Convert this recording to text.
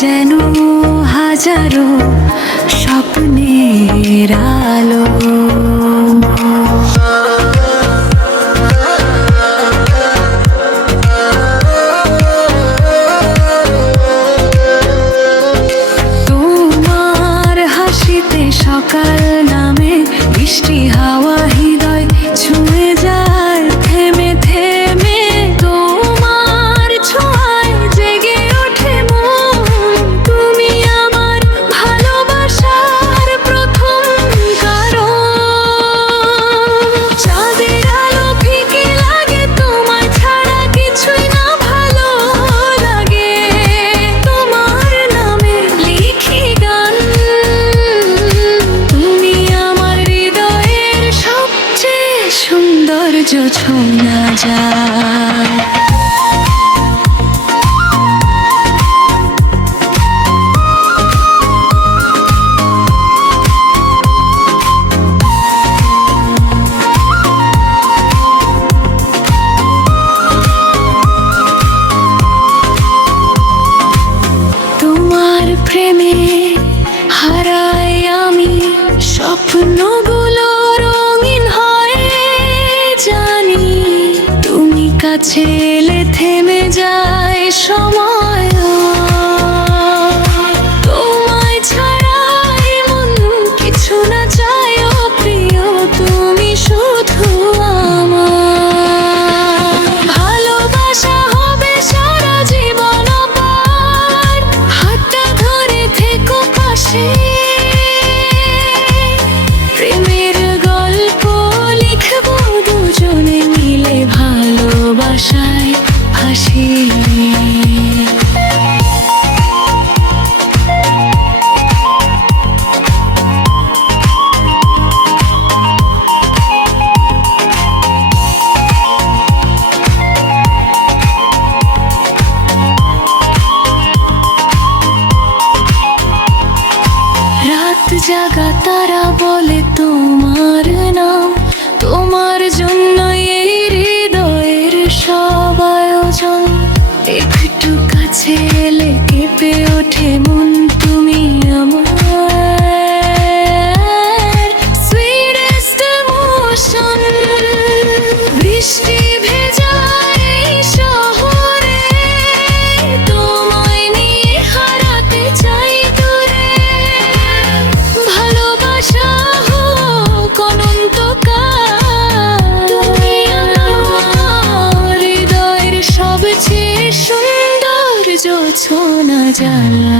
যেন হাজারো স্বপ্নের আলো। তোমার হাসিতে সকাল নামে, বৃষ্টি হাওয়া হৃদয় ছুঁয়ে যায় থেমে থেমে। তোমার ছোঁয়ায় জেগে ওঠে মন, তুমি আমার ভালোবাসার প্রথম কারণ। চাঁদের আলো ফিকে লাগে, তোমার ছাড়া কিছুই না ভালো লাগে। তোমার নামে লিখি গান, তুমি আমার হৃদয়ের সবচেয়ে সৌন্দর্য ছোঁয়া যায়। তোমার প্রেমে হারাই আমি, স্বপ্নগুলো রঙিন হয় জানি। তুমি কাছে এলে থেমে যায় সময়, তোমায় ছাড়াই মন কিছু না চায়। ও প্রিয়, তুমি শুধু আমার। ভালোবাসা হবে সারা জীবন পার, হাতটা ধরে থেকো পাশে। প্রেমের গল্প লিখবো দুজনে মিলে, ভালোবাসায় হাসি। রাত জাগা তারা বলে তোমার নাম, তোমার জন্য এই হৃদয়ের সব আয়োজন। একটু কাছে এলে কেঁপে ওঠে মন, তুমি আমার সুইটেস্ট ইমোশন। বৃষ্টি ভেজা এই শহরে, তোমায় নিয়ে হারাতে চাই দূরে। ভালোবাসা হোক অনন্তকাল, তুমি আমার হৃদয়ের সবচেয়ে সুন্দর জোছনা জ্বালা।